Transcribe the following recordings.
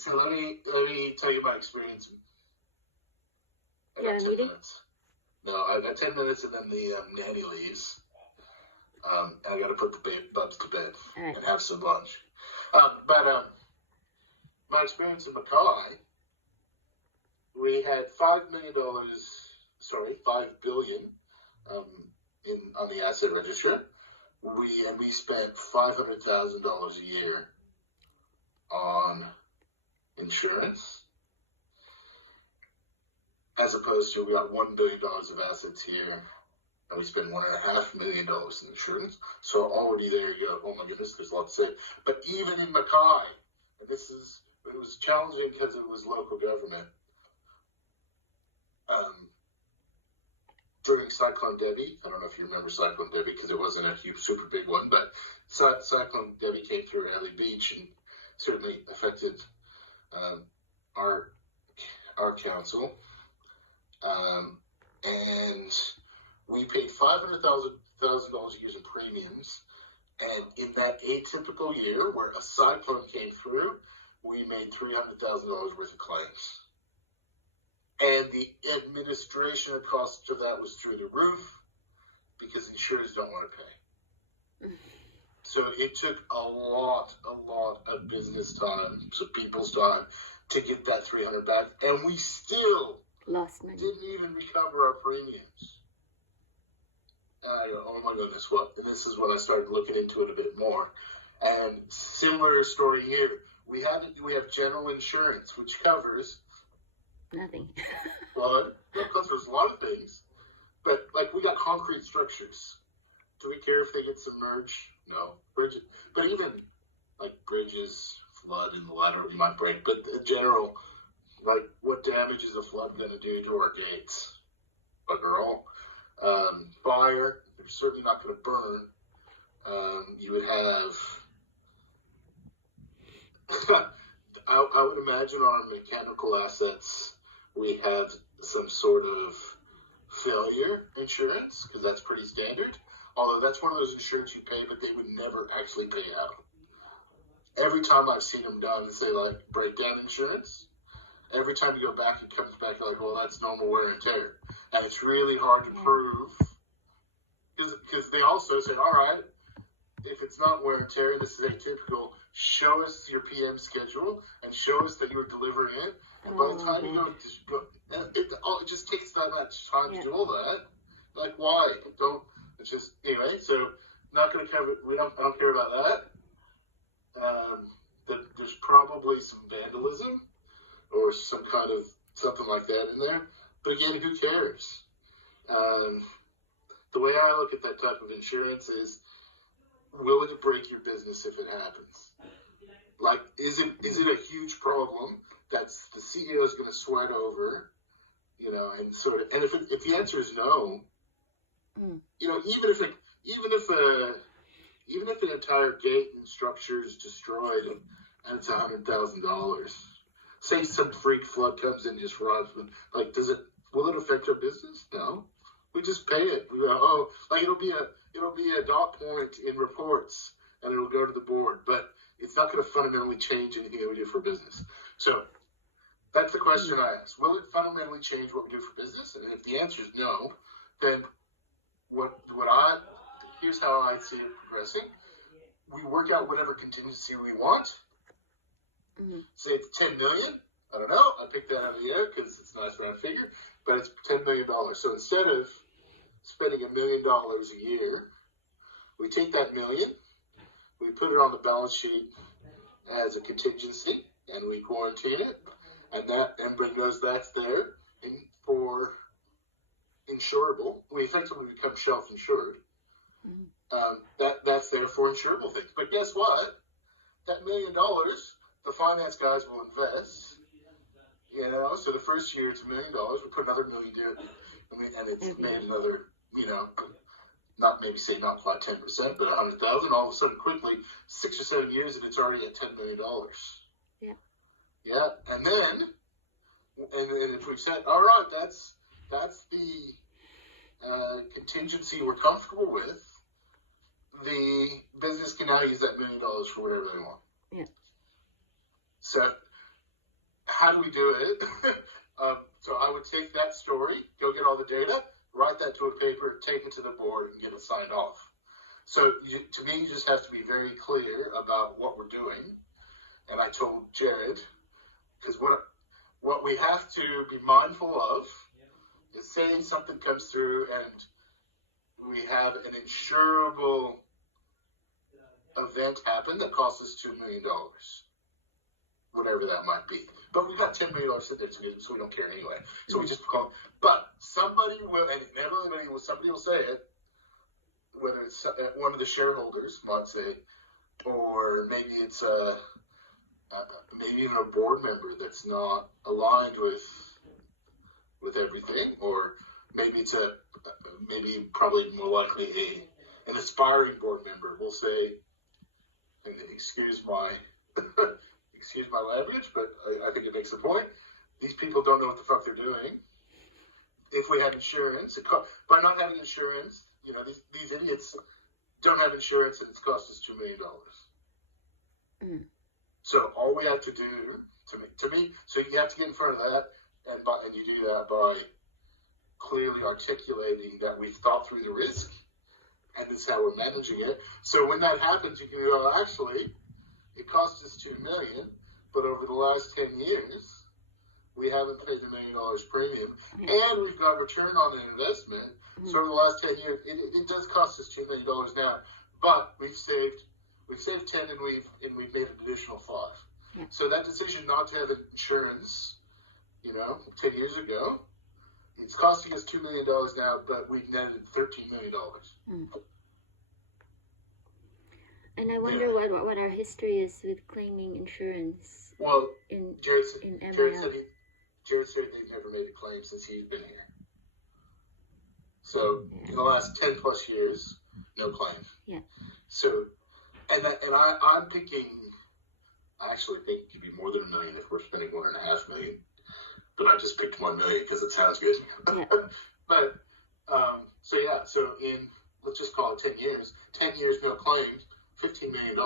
So let me tell you my experience. I got 10 minutes. No, I got 10 minutes, and then the nanny leaves. And I got to put the bubs to bed and have some lunch. But my experience in Mackay, we had $5 billion on the asset register. We spent $500,000 a year on insurance, as opposed to we got $1 billion of assets here, and we spend $1.5 million in insurance. So already there you go. Oh my goodness, there's a lot to say. But even in Mackay, and it was challenging because it was local government. During Cyclone Debbie, I don't know if you remember Cyclone Debbie because it wasn't a huge, super big one, but Cyclone Debbie came through Airlie Beach and certainly affected our council. And we paid $500,000 a year in premiums. And in that atypical year where a cyclone came through, we made $300,000 worth of claims. And the administration cost of that was through the roof because insurers don't want to pay. So it took a lot of business time, so people's time, to get that $300 back. And we still lost money. Didn't even recover our premiums. And I go, oh my goodness, what? And this is when I started looking into it a bit more. And similar story here. We have general insurance, which covers nothing. Well, it covers a lot of things. But, like, we got concrete structures. Do we care if they get submerged? No. Bridges. But even, like, bridges, flood in the lateral, you might break. But in general, like, what damage is a flood going to do to our gates? Bugger all. Fire, they're certainly not going to burn. You would have... I would imagine on our mechanical assets, we have some sort of failure insurance, because that's pretty standard. Although that's one of those insurance you pay, but they would never actually pay out. Every time I've seen them done, they say, like, breakdown insurance. Every time you go back, it comes back like, well, that's normal wear and tear. And it's really hard to prove. Because they also say, all right, if it's not wear and tear, and this is atypical, show us your PM schedule and show us that you're delivering it. And by the time you go, it just takes that much time to do all that. Like, why? It's just, anyway, so not going to cover, I don't care about that. There's probably some vandalism or some kind of something like that in there. But again, who cares? The way I look at that type of insurance is, will it break your business if it happens? Like, is it a huge problem that the CEO is going to sweat over, and sort of, and if the answer is no, even if an entire gate and structure is destroyed and it's $100,000, say some freak flood comes in and just robs them, like, will it affect our business? No. We just pay it. We go, it'll be a dot point in reports, and it'll go to the board, but it's not going to fundamentally change anything that we do for business. So that's the question I ask. Will it fundamentally change what we do for business? And if the answer is no, then here's how I see it progressing. We work out whatever contingency we want. Say it's $10 million. I don't know. I picked that out of the air because it's a nice round figure, but it's $10 million. So instead of spending $1 million a year, we take that million, we put it on the balance sheet as a contingency, and we quarantine it, and that everybody knows that's there. And for insurable, we effectively become self-insured. That's there for insurable things. But guess what? That $1 million, the finance guys will invest. So the first year it's $1 million. We put another $1 million to it, and it's made another, not quite 10%, but 100,000. All of a sudden, quickly, 6 or 7 years, and it's already at $10 million. Yeah, and then if we said, all right, that's the contingency we're comfortable with, the business can now use that $1 million for whatever they want. Yeah. So how do we do it? So I would take that story, go get all the data, write that to a paper, take it to the board, and get it signed off. So to me, you just have to be very clear about what we're doing. And I told Jared, because what we have to be mindful of is saying something comes through and we have an insurable event happen that costs us $2 million, whatever that might be. But we got $10 million sitting there, so we don't care anyway. So we just call. But somebody will, and inevitably somebody will say it, whether it's one of the shareholders might say, or maybe it's maybe even a board member that's not aligned with everything, or maybe it's maybe probably more likely an aspiring board member will say, and excuse my language, but I think it makes a point. These people don't know what the fuck they're doing. If we had insurance, by not having insurance, these idiots don't have insurance, and it's cost us $2 million. Mm. So all we have to do to me, so you have to get in front of that, and you do that by clearly articulating that we've thought through the risk, and this is how we're managing it. So when that happens, you can go, actually, it cost us $2 million, but over the last 10 years, we haven't paid $1 million premium, and we've got return on an investment. So over the last 10 years, it does cost us $2 million now, but we've saved 10 and we've made an additional 5. Yeah. So that decision not to have insurance, 10 years ago, it's costing us $2 million now, but we've netted $13 million. Mm. And I wonder what our history is with claiming insurance. Well, Jared said they've never made a claim since he's been here. So in the last 10 plus years, no claim. Yeah. So, I'm thinking, I actually think it could be more than $1 million if we're spending $1.5 million. But I just picked $1 million because it sounds good. Yeah. But so in, let's just call it 10 years, no claims, $15 million.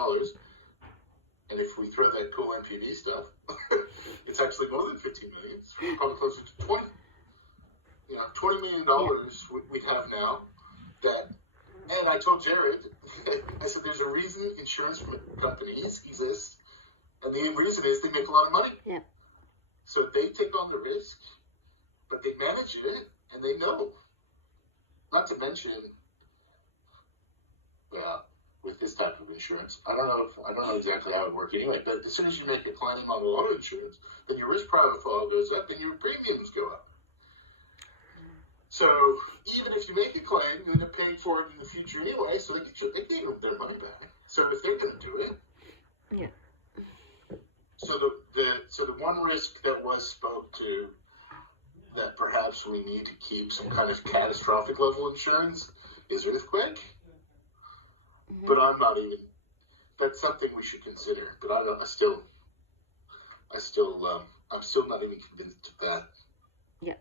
And if we throw that cool NPV stuff, it's actually more than 15 million. It's probably closer to 20. $20 million we have now. And I told Jared, I said, there's a reason insurance companies exist, and the reason is they make a lot of money. Yeah. So they take on the risk, but they manage it, and they know. Not to mention, with this type of insurance, I don't know exactly how it would work anyway, but as soon as you make a claim on auto insurance, then your risk profile goes up and your premiums go up. So even if you make a claim, you end up paying for it in the future anyway, so they get their money back. So if they're going to do it, yeah. So the one risk that was spoke to, that perhaps we need to keep some kind of catastrophic level insurance, is earthquake. Mm-hmm. But I'm that's something we should consider. But I'm still not even convinced of that. Yeah.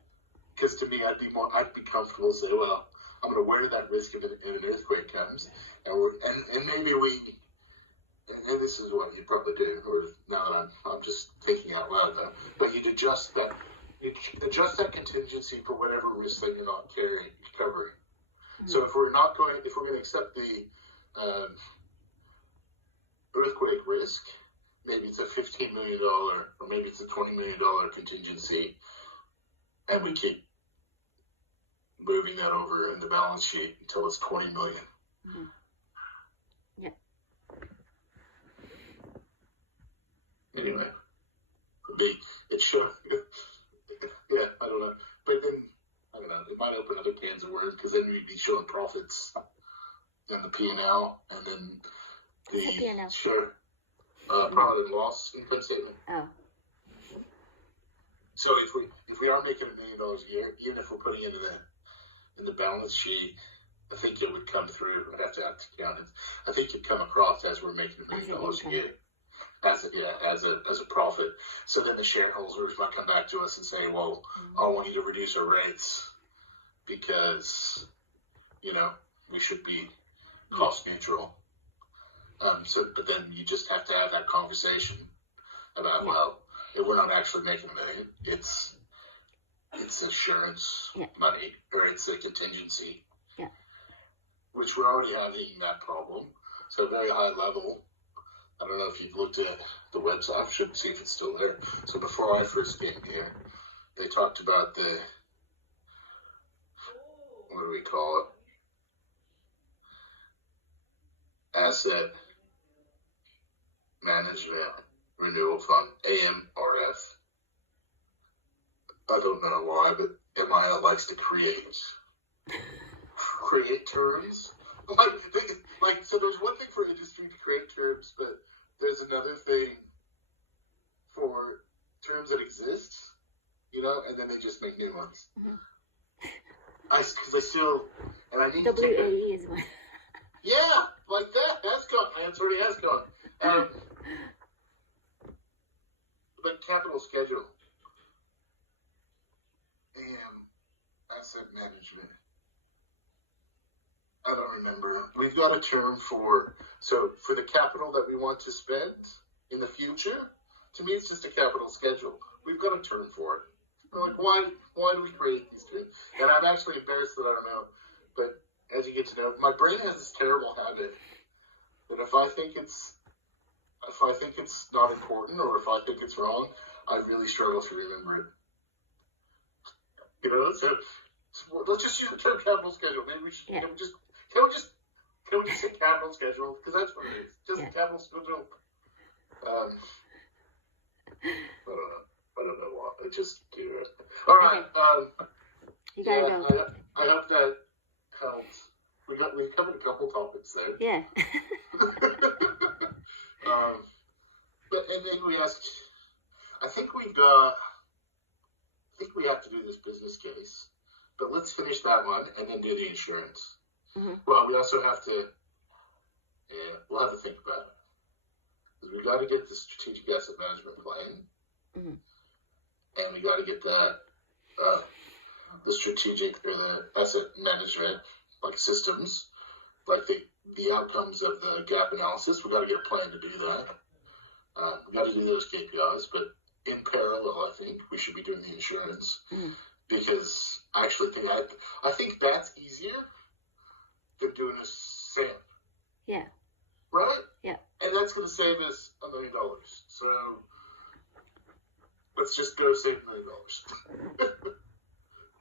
Because to me, I'd be comfortable to say, well, I'm going to wear that risk if an earthquake comes, and maybe and this is what you probably do, or now that I'm just thinking out loud though, but you'd adjust that contingency for whatever risk that you're not covering. Mm-hmm. So if we're going to accept the earthquake risk, maybe it's a $15 million or maybe it's a $20 million contingency, and we keep moving that over in the balance sheet until it's $20 million. Mm-hmm. Yeah. Anyway, it should. Yeah, I don't know. But then, I don't know, it might open other cans of worms, because then we'd be showing profits in the P&L, and then the P&L? Sure. Profit and loss income statement. Oh. So if we are making $1 million a year, even if we're putting it in the balance sheet, I think it would come through. I'd have to count it. I think it'd come across as we're making $1 million a year. As a profit. So then the shareholders might come back to us and say, well, I want you to reduce our rates because, we should be cost neutral. But then you just have to have that conversation about, well, we're not actually making a million. It's insurance money, or it's a contingency. Yeah. Which we're already having that problem. So very high level. I don't know if you've looked at the website. I should see if it's still there. So before I first came here, they talked about the, what do we call it? Asset Management Renewal Fund, AMRF. I don't know why, but MIA likes to create terms. So there's one thing for industry to create terms, but there's another thing for terms that exist, and then they just make new ones. Mm-hmm. Because I still, and I need WAE is one. Yeah, like that. That's gone. It already has gone. But capital schedule. Asset management. I don't remember. We've got a term for the capital that we want to spend in the future. To me, it's just a capital schedule. We've got a term for it. We're like, why do we create these terms? And I'm actually embarrassed that I don't know. But as you get to know, my brain has this terrible habit that if I think it's not important, or if I think it's wrong, I really struggle to remember it. So let's just use the term capital schedule. Maybe we should. Can we just say capital schedule, because that's what it is. Just a capital schedule. I don't know why. I just do it. All right. You gotta go. I hope that helps. We covered a couple topics there. Yeah. And then we asked. I think we have to do this business case, but let's finish that one and then do the insurance. Mm-hmm. Well, we also have to. We'll have to think about it, because we got to get the strategic asset management plan, and we got to get that the strategic or the asset management systems, the outcomes of the gap analysis. We got to get a plan to do that. We got to do those KPIs, but in parallel, I think we should be doing the insurance, because I actually think I think that's easier than doing a sale. Yeah. Right? Yeah. And that's going to save us $1 million. So let's just go save $1 million.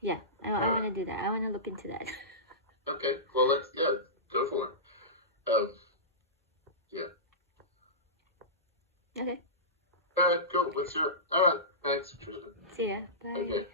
Yeah, I want to do that. I want to look into that. Okay. Well, go for it. Yeah. Okay. All right, cool. All right, thanks. See ya. Bye. Okay.